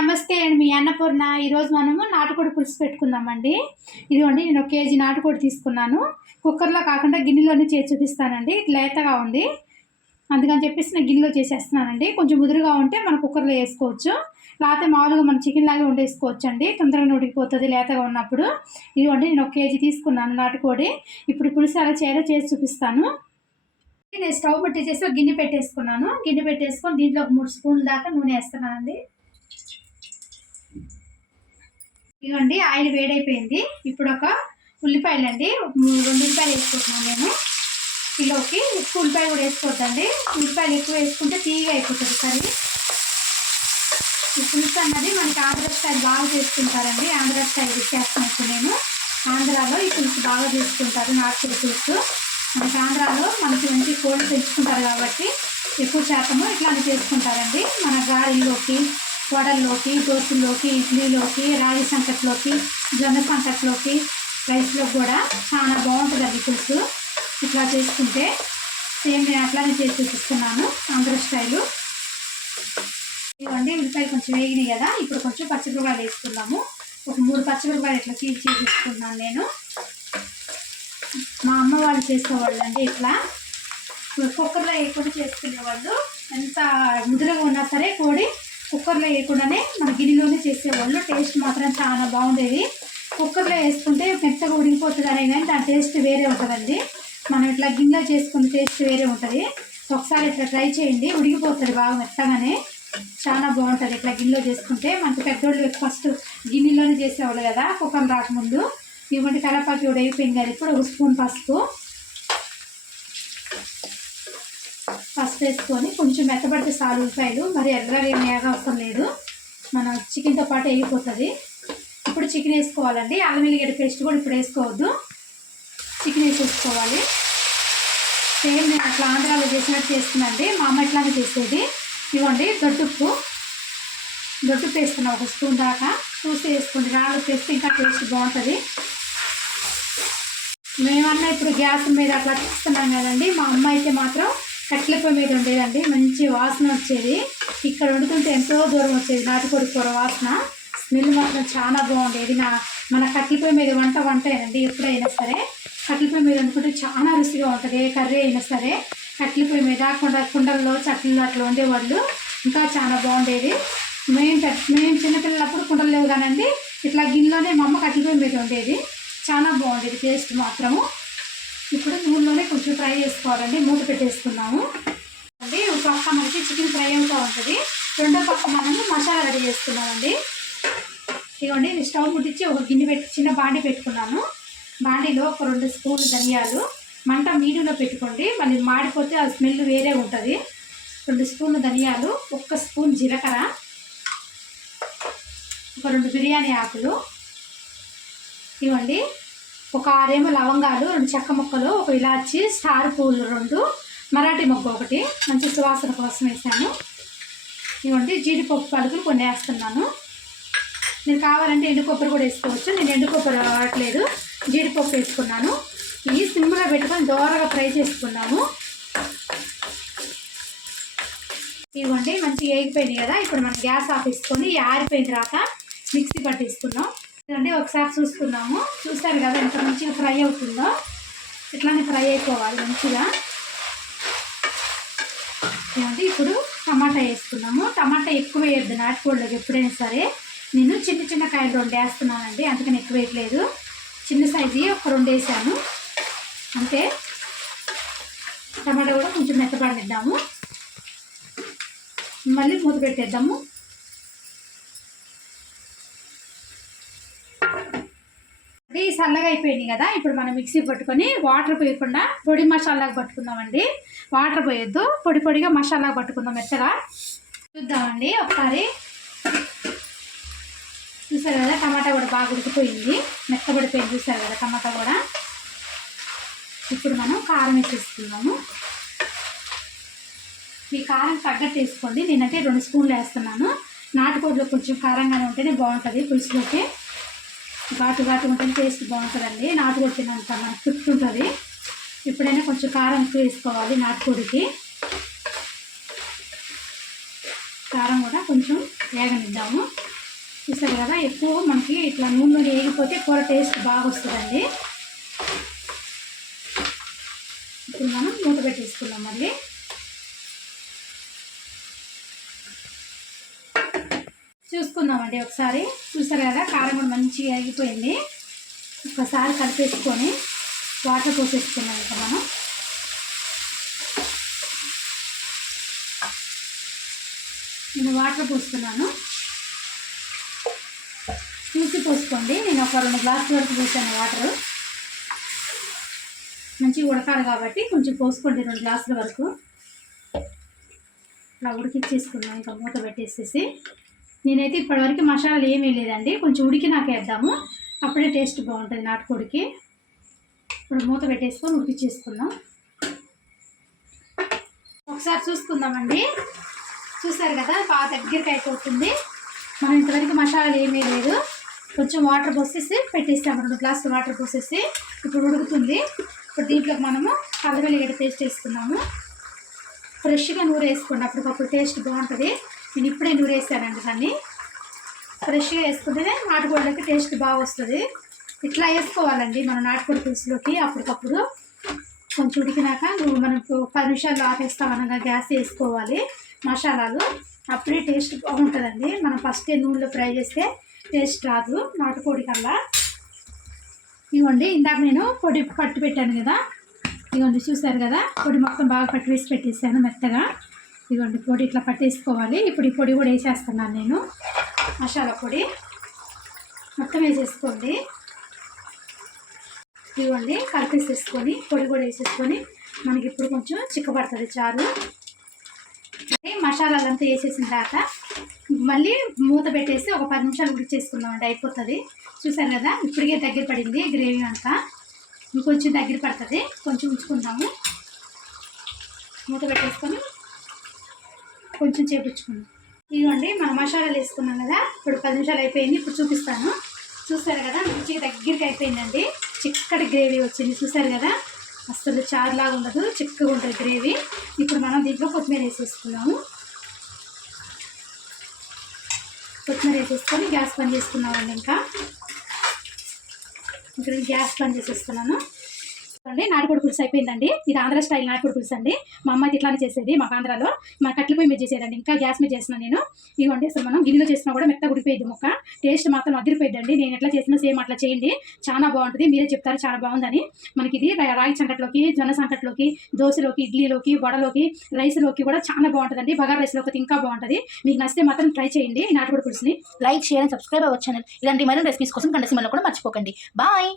నమస్తే అండి మీ అన్నపూర్ణ ఈరోజు మనము నాటుకోడి పులుసు పెట్టుకుందామండి ఇదిగోండి నేను ఒక కేజీ నాటుకోడి తీసుకున్నాను కుక్కర్లో కాకుండా గిన్నెలోనే చేసి చూపిస్తానండి లేతగా ఉంది అందుకని చెప్పేసి నేను గిన్నెలో చేసేస్తున్నానండి కొంచెం ముదురుగా ఉంటే మనం కుక్కర్లో వేసుకోవచ్చు లేకపోతే మామూలుగా మనం చికెన్ లాగే వండేసుకోవచ్చు అండి తొందరగా ఉడికిపోతుంది లేతగా ఉన్నప్పుడు ఇదిగోండి నేను ఒక కేజీ తీసుకున్నాను నాటుకోడి ఇప్పుడు పులుసు అలా చేయాలో చేసి చూపిస్తాను నేను స్టవ్ పెట్టేసేసి గిన్నె పెట్టేసుకున్నాను గిన్నె పెట్టేసుకొని దీంట్లో ఒక మూడు స్పూన్లు దాకా నూనె వేస్తున్నానండి ఇదిగోండి ఆయిల్ వేడైపోయింది ఇప్పుడు ఒక ఉల్లిపాయలు అండి రెండు ఉల్లిపాయలు వేసుకుంటున్నాను నేను కిలోకి ఉప్పు ఉల్లిపాయలు కూడా వేసుకోవద్దండి ఉల్లిపాయలు ఎక్కువ వేసుకుంటే తీయగా అయిపోతుంది కర్రీ ఈ పులుసు అన్నది మనకి ఆంధ్ర స్టైల్ బాగా చేసుకుంటారండి ఆంధ్ర స్టైల్ చేస్తున్నట్టు నేను ఆంధ్రాలో ఈ పులుసు బాగా చేసుకుంటారు నాటుకుడి పులుసు మనకి ఆంధ్రాలో మనకి మంచి కోళ్ళు పెంచుకుంటారు కాబట్టి ఎక్కువ శాతము ఇట్లానే చేసుకుంటారండి మన గారెల్లోకి వడల్లోకి దోశల్లోకి ఇడ్లీలోకి రాగి సంకట్లోకి జొన్న సంకట్లోకి రైస్లో కూడా చాలా బాగుంటుందండి పులుసు ఇట్లా చేసుకుంటే సేమ్ నేను అట్లానే చేసి చూపిస్తున్నాను ఆంధ్ర స్టైలు ఇవ్వండి ఉల్లిపాయలు కొంచెం వేగినాయి కదా ఇప్పుడు కొంచెం పచ్చిమిరపకాయలు వేసుకుందాము ఒక మూడు పచ్చిమిరపకాయలు ఇట్లా చీజ్ చేసేసుకున్నాను నేను మా అమ్మ వాళ్ళు చేసేవాళ్ళు అండి ఇట్లా కుక్కర్లో వేయకుండా చేసుకునేవాళ్ళు ఎంత ముదురుగా ఉన్నా సరే కోడి కుక్కర్లో వేయకుండానే మన గిన్నెలోనే చేసేవాళ్ళు టేస్ట్ మాత్రం చాలా బాగుండేది కుక్కర్లో వేసుకుంటే మెత్తగా ఉడికిపోతుంది అనే కానీ దాని టేస్ట్ వేరే ఉంటుందండి మనం ఇట్లా గిన్నెలో చేసుకున్న టేస్ట్ వేరే ఉంటుంది ఒకసారి ఇట్లా ట్రై చేయండి ఉడికిపోతుంది బాగా మెత్తగానే చాలా బాగుంటుంది ఇట్లా గిన్నెలో చేసుకుంటే మనకి పెద్దోళ్ళు ఫస్ట్ గిన్నెలోనే చేసేవాళ్ళు కదా కుక్కర్ రాకముందు ఇవ్వండి కలపాకి కూడా అయిపోయింది కదా ఇప్పుడు ఒక స్పూన్ పసుపు వేసుకొని కొంచెం మెత్తబడితే చాలు ఉల్లిపాయలు మరి ఎర్రగా ఏమి అవసరం లేదు మన చికెన్తో పాటు వెళ్ళిపోతుంది ఇప్పుడు చికెన్ వేసుకోవాలండి అల్లం ఎల్లిగడ్డ పేస్ట్ కూడా ఇప్పుడు వేసుకోవద్దు చికెన్ వేసేసుకోవాలి సేమ్ నేను అట్లా ఆంధ్రాలో చేసినట్టు చేస్తుందండి మా అమ్మ ఎట్లానే చేసేది ఇవ్వండి దొడ్డుప్పు దొడ్డుప్పు వేస్తున్నాం ఒక స్పూన్ దాకా చూసి వేసుకోండి రాళ్ళు పేస్ట్ ఇంకా టేస్ట్ బాగుంటుంది మేమన్నా ఇప్పుడు గ్యాస్ మీద అట్లా తీస్తున్నాం కదండి మా అమ్మ అయితే మాత్రం కట్ల పొయ్యి మీద ఉండేదండి మంచి వాసన వచ్చేది ఇక్కడ వండుతుంటే ఎంతో దూరం వచ్చేది నాటుకోడి కూర వాసన స్మెల్ మాత్రం చాలా బాగుండేది నా మన కట్ల పొయ్యి మీద వంట వంటేనండి ఎప్పుడైనా సరే కట్ల పొయ్యి మీద వండుకుంటే చాలా రుచిగా ఉంటుంది ఏ కర్రీ అయినా సరే కట్ల పొయ్యి మీద కొండ కుండల్లో చట్లలో అట్లా ఉండేవాళ్ళు ఇంకా చాలా బాగుండేది మేము మేము చిన్నపిల్లలప్పుడు కుండలు లేవు కానండి ఇట్లా గిన్నెలోనే మా అమ్మ కట్ల పొయ్యి మీద ఉండేది చాలా బాగుండేది టేస్ట్ మాత్రము ఇప్పుడు నూనెలోనే కొంచెం ఫ్రై చేసుకోవాలండి మూత పెట్టేసుకున్నాము అండి ఒక పక్క మనకి చికెన్ ఫ్రై అవుతూ ఉంటుంది రెండో పక్క మనం మసాలా రెడీ చేసుకున్నామండి ఇదిగోండి స్టవ్ ముట్టించి ఒక గిన్నె పెట్టి చిన్న బాండి పెట్టుకున్నాను బాండీలో ఒక రెండు స్పూన్లు ధనియాలు మంట మీడియంలో పెట్టుకోండి మళ్ళీ మాడిపోతే ఆ స్మెల్ వేరే ఉంటుంది రెండు స్పూన్లు ధనియాలు ఒక్క స్పూన్ జీలకర్ర ఒక రెండు బిర్యానీ ఆకులు ఇవ్వండి ఒక ఆరేమో లవంగాలు రెండు చెక్క ముక్కలు ఒక ఇలాచి స్టార్ పూలు రెండు మరాఠీ మొక్క ఒకటి మంచి సువాసన కోసం వేసాను ఇవ్వండి జీడిపప్పు పలుకులు కొన్ని వేస్తున్నాను నేను కావాలంటే ఎండు కొబ్బరి కూడా వేసుకోవచ్చు నేను ఎండు కొబ్బరి వాడట్లేదు జీడిపప్పు వేసుకున్నాను ఇవి సిమ్లో పెట్టుకొని దోరగా ఫ్రై చేసుకున్నాము ఇవ్వండి మంచిగా వేగిపోయింది కదా ఇప్పుడు మనం గ్యాస్ ఆఫ్ వేసుకొని ఆరిపోయిన తర్వాత మిక్సీ పట్టేసుకున్నాం అంటే ఒకసారి చూసుకుందాము చూస్తారు కదా ఎంత మంచిగా ఫ్రై అవుతుందో ఇట్లానే ఫ్రై అయిపోవాలి మంచిగా ఏమంటే ఇప్పుడు టమాటా వేసుకున్నాము టమాటా ఎక్కువ వేయద్దు నాటుకోళ్ళకి ఎప్పుడైనా సరే నేను చిన్న చిన్న కాయలు రెండు వేస్తున్నానండి అందుకని ఎక్కువ వేయట్లేదు చిన్న సైజు ఒక రెండు వేసాను అంటే టమాటా కూడా కొంచెం మెత్తపడిద్దాము మళ్ళీ మూత పెట్టేద్దాము కాబట్టి సన్నగా అయిపోయింది కదా ఇప్పుడు మనం మిక్సీ పట్టుకొని వాటర్ పోయకుండా పొడి మసాలాగా పట్టుకుందామండి వాటర్ పోయొద్దు పొడి పొడిగా మసాలా పట్టుకుందాం మెత్తగా చూద్దామండి ఒకసారి చూసారు కదా టమాటా కూడా బాగా ఉడికిపోయింది మెత్తబడిపోయింది చూసారు కదా టమాటా కూడా ఇప్పుడు మనం కారం వేసేసుకుందాము మీ కారం తగ్గట్టు వేసుకోండి నేనైతే రెండు స్పూన్లు వేస్తున్నాను నాటుకోడిలో కొంచెం కారంగానే ఉంటేనే బాగుంటుంది పులుసులోకి ఘాటు ఘాటు ఉంటుంది టేస్ట్ బాగుంటుందండి నాటుకోడి తిన్నంత మనకి తృప్తి ఉంటుంది ఇప్పుడైనా కొంచెం కారం ఎక్కువ వేసుకోవాలి నాటుకోడికి కారం కూడా కొంచెం వేగనిద్దాము చూస్తారు కదా ఎక్కువ మనకి ఇట్లా నూనె వేగిపోతే కూర టేస్ట్ బాగా వస్తుందండి ఇప్పుడు మనం మూత పెట్టేసుకున్నాం మళ్ళీ చూసుకుందామండి ఒకసారి చూసారు కదా కారం కూడా మంచిగా అయిపోయింది ఒకసారి కలిపేసుకొని వాటర్ పోసేసుకున్నాం ఇక మనం నేను వాటర్ పోసుకున్నాను చూసి పోసుకోండి నేను ఒక రెండు గ్లాసుల వరకు పోసాను వాటర్ మంచిగా ఉడకాలి కాబట్టి కొంచెం పోసుకోండి రెండు గ్లాసుల వరకు అలా ఉడికిచ్చేసుకున్నాను ఇంకా మూత పెట్టేసేసి నేనైతే ఇప్పటివరకు మసాలాలు ఏమీ లేదండి కొంచెం ఉడికి నాకు వేద్దాము అప్పుడే టేస్ట్ బాగుంటుంది నాటుకోడికి ఇప్పుడు మూత పెట్టేసుకొని ఉడికించేసుకుందాం ఒకసారి చూసుకుందామండి చూసారు కదా బాగా దగ్గరికి అయిపోతుంది మనం ఇంతవరకు మసాలాలు ఏమీ లేదు కొంచెం వాటర్ పోసేసి పెట్టేస్తాము రెండు గ్లాసులు వాటర్ పోసేసి ఇప్పుడు ఉడుకుతుంది ఇప్పుడు దీంట్లోకి మనము అల్లవెల్లిగడ్డ పేస్ట్ వేసుకుందాము ఫ్రెష్గా నూరు వేసుకోండి అప్పటికప్పుడు టేస్ట్ బాగుంటుంది నేను ఇప్పుడే నూరేసానండి దాన్ని ఫ్రెష్గా వేసుకుంటేనే నాటుకోడానికి టేస్ట్ బాగా వస్తుంది ఇట్లా వేసుకోవాలండి మనం నాటుకోడి పులుసులోకి అప్పటికప్పుడు కొంచెం ఉడికినాక నువ్వు మనం పది నిమిషాలు ఆపేస్తామనగా గ్యాస్ వేసుకోవాలి మసాలాలు అప్పుడే టేస్ట్ బాగుంటుందండి మనం ఫస్టే నూనెలో ఫ్రై చేస్తే టేస్ట్ రాదు నాటుకోడి కల్లా ఇవ్వండి ఇందాక నేను పొడి పట్టు పెట్టాను కదా ఇవ్వండి చూశారు కదా పొడి మొత్తం బాగా పట్టు వేసి పెట్టేసాను మెత్తగా ఇదిగోండి పొడి ఇట్లా పట్టేసుకోవాలి ఇప్పుడు ఈ పొడి కూడా వేసేస్తున్నాను నేను మసాలా పొడి మొత్తం వేసేసుకోండి ఇదిగోండి కలిపేసేసుకొని పొడి కూడా వేసేసుకొని మనకి ఇప్పుడు కొంచెం చిక్కబడుతుంది చారు మసాలాలంతా వేసేసిన తర్వాత మళ్ళీ మూత పెట్టేసి ఒక పది నిమిషాలు ఉడిచేసుకుందామండి అయిపోతుంది చూసాను కదా ఇప్పటికే దగ్గర పడింది గ్రేవీ అంతా ఇంకొంచెం దగ్గర పడుతుంది కొంచెం ఉంచుకుందాము మూత పెట్టేసుకొని కొంచెం చేపించుకుందాం ఇదిగోండి మన మసాలాలు వేసుకున్నాం కదా ఇప్పుడు పది నిమిషాలు అయిపోయింది ఇప్పుడు చూపిస్తాను చూస్తారు కదా మంచిగా దగ్గరికి అయిపోయిందండి చిక్కటి గ్రేవీ వచ్చింది చూసారు కదా అసలు చారులాగా ఉండదు చిక్కగా ఉంటుంది గ్రేవీ ఇప్పుడు మనం దీంట్లో కొత్తిమీర వేసేసుకున్నాము కొత్తిమీర వేసేసుకొని గ్యాస్ బంద్ చేసుకున్నామండి ఇంకా ఇక్కడ గ్యాస్ బంద్ చేసేస్తున్నాను చూడండి నాటుకోడి పులుసు అయిపోయిందండి ఇది ఆంధ్ర స్టైల్ నాటుకోడి పులుసు అండి మా అమ్మ ఇట్లానే చేసేది మా ఆంధ్రాలో మా కట్ల పొయ్యి మీద చేసేదండి ఇంకా గ్యాస్ మీద చేస్తున్నాను నేను ఇదిగోండి అసలు మనం గిన్నెలో చేసినా కూడా మెత్త గుడిపోయింది మొక్క టేస్ట్ మాత్రం అదిరిపోయిందండి నేను ఎట్లా చేసినా సేమ్ అట్లా చేయండి చాలా బాగుంటుంది మీరే చెప్తారు చాలా బాగుందని మనకి ఇది రాగి సంకట్లోకి జొన్న సంకట్లోకి దోశలోకి ఇడ్లీలోకి వడలోకి రైస్లోకి కూడా చాలా బాగుంటుందండి బగార్ ఒకటి ఇంకా బాగుంటుంది మీకు నచ్చితే మాత్రం ట్రై చేయండి నాటుకోడి పులుసుని లైక్ షేర్ అండ్ సబ్స్క్రైబ్ అవ్వచ్చు ఇలాంటి మరిన్ని రెసిపీస్ కోసం మనం కూడా మర్చిపోకండి బాయ్